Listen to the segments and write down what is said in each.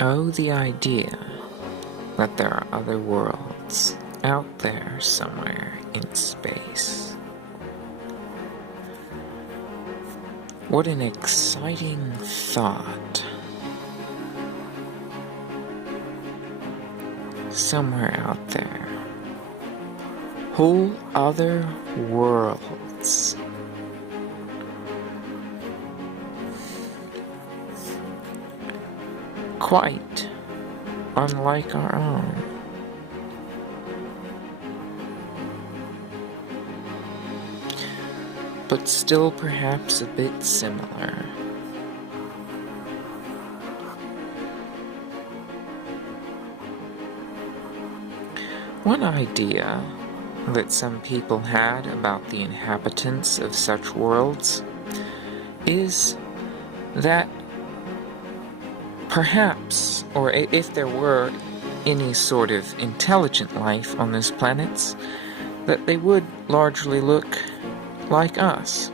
Oh, the idea that there are other worlds out there somewhere in space. What an exciting thought. Somewhere out there. Whole other worlds. Quite unlike our own. But still perhaps a bit similar. One idea that some people had about the inhabitants of such worlds is that perhaps, or if there were any sort of intelligent life on those planets, that they would largely look like us.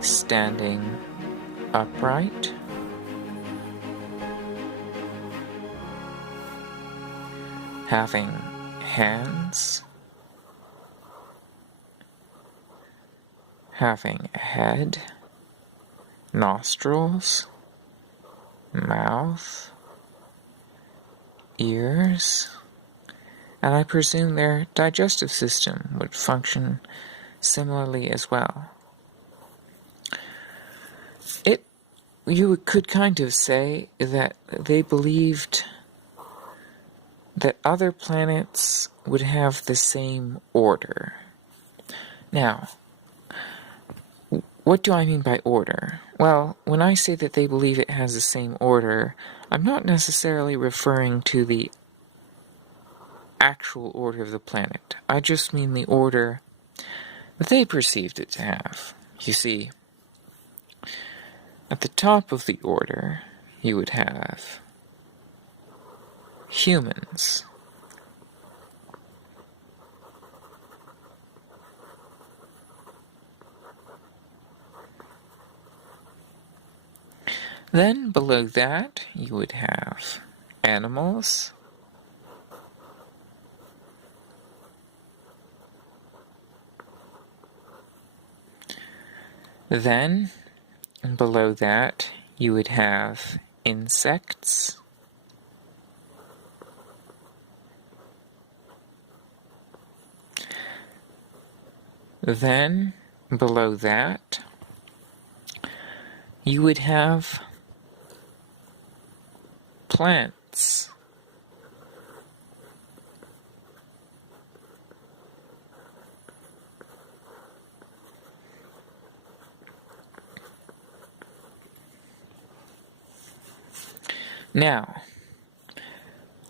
Standing upright. Having hands. Having a head. Nostrils. Mouth. Ears. And I presume their digestive system would function similarly as well. You could kind of say that they believed that other planets would have the same order. Now, what do I mean by order? Well, when I say that they believe it has the same order, I'm not necessarily referring to the actual order of the planet. I just mean the order that they perceived it to have. You see, at the top of the order, you would have humans. Then, below that, you would have animals. Then, below that, you would have insects. Then, below that, you would have plants. Now,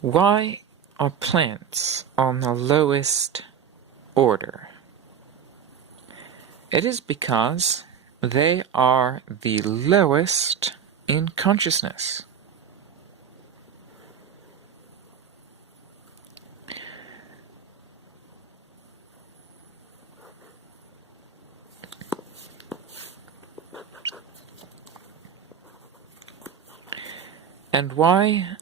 why are plants on the lowest order? It is because they are the lowest in consciousness. And why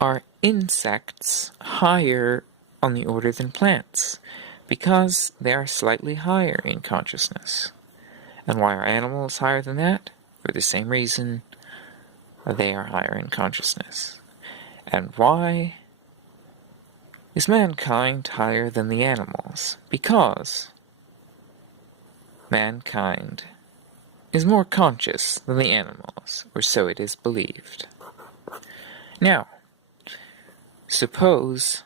are insects higher on the order than plants? Because they are slightly higher in consciousness. And why are animals higher than that? For the same reason, they are higher in consciousness. And why is mankind higher than the animals? Because mankind is more conscious than the animals, or so it is believed. Now, suppose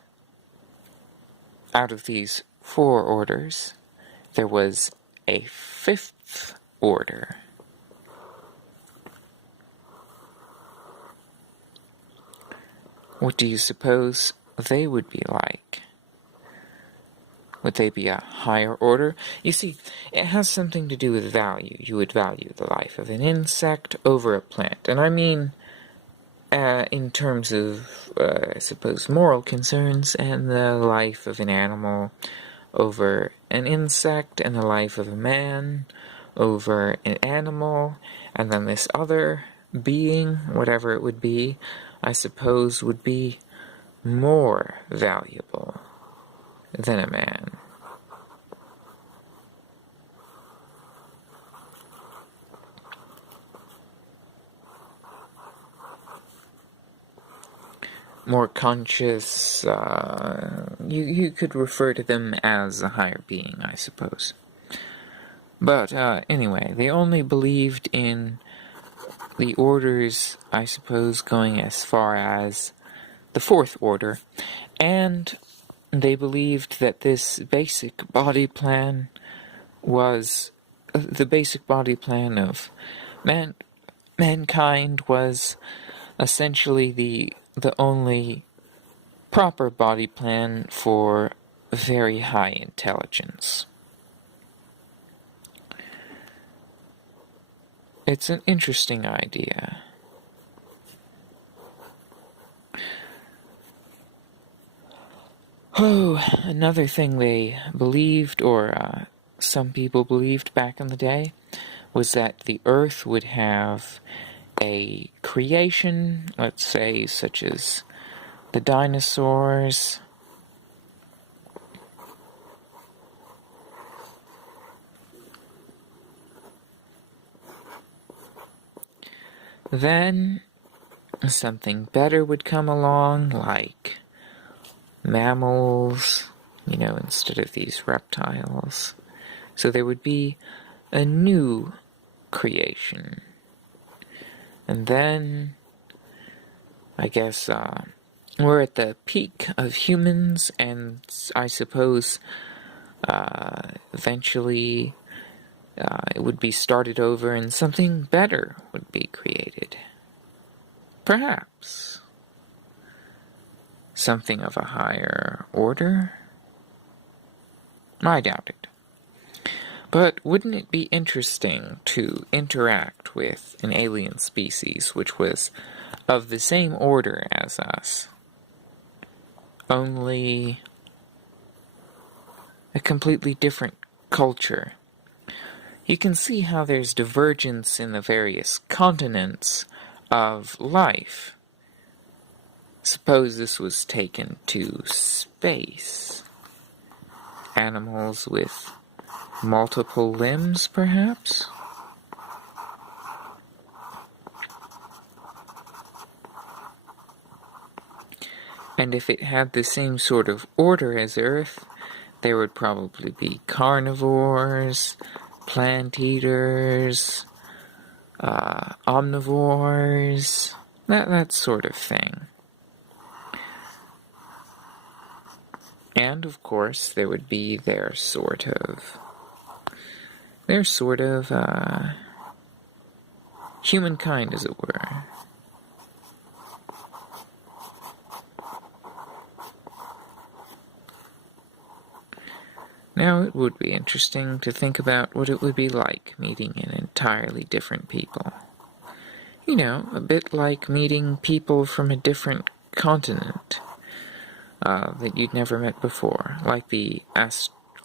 out of these 4 orders, there was a 5th order. What do you suppose they would be like? Would they be a higher order? You see, it has something to do with value. You would value the life of an insect over a plant. And I mean, in terms of, I suppose, moral concerns, and the life of an animal over an insect and the life of a man, over an animal, and then this other being, whatever it would be, I suppose would be more valuable than a man. More conscious, you could refer to them as a higher being, I suppose. But anyway, they only believed in the orders, I suppose, going as far as the fourth order, and they believed that this basic body plan was the basic body plan of mankind was essentially the only proper body plan for very high intelligence. It's an interesting idea. Oh, another thing they believed, or some people believed back in the day, was that the Earth would have a creation, let's say, such as the dinosaurs, then something better would come along, like mammals, instead of these reptiles. So there would be a new creation. And then, I guess, we're at the peak of humans, and I suppose eventually it would be started over and something better would be created. Perhaps. Something of a higher order? I doubt it. But wouldn't it be interesting to interact with an alien species which was of the same order as us, only a completely different culture? You can see how there's divergence in the various continents of life. Suppose this was taken to space. Animals with multiple limbs, perhaps? And if it had the same sort of order as Earth, there would probably be carnivores, plant eaters, omnivores, that sort of thing. And, of course, there would be their sort of humankind, as it were. Now, it would be interesting to think about what it would be like meeting an entirely different people. A bit like meeting people from a different continent that you'd never met before, like the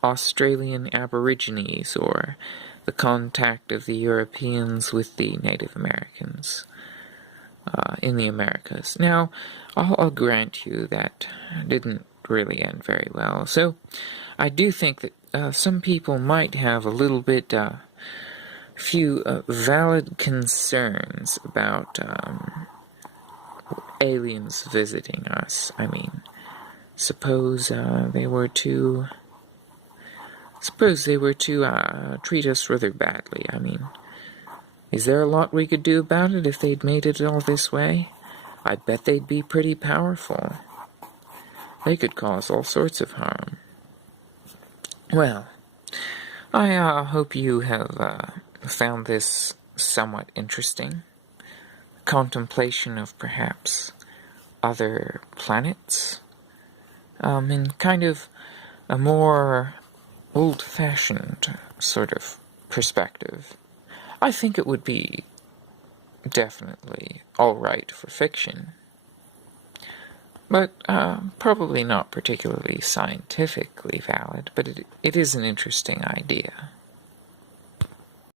Australian Aborigines or the contact of the Europeans with the Native Americans in the Americas. Now, I'll grant you that didn't really end very well, so I do think that some people might have a little bit, few valid concerns about aliens visiting us. I mean, suppose they were to treat us rather badly. I mean, is there a lot we could do about it if they'd made it all this way? I bet they'd be pretty powerful. They could cause all sorts of harm. Well, I hope you have found this somewhat interesting. Contemplation of perhaps other planets, in kind of a more old-fashioned sort of perspective. I think it would be definitely all right for fiction. but probably not particularly scientifically valid, but it is an interesting idea.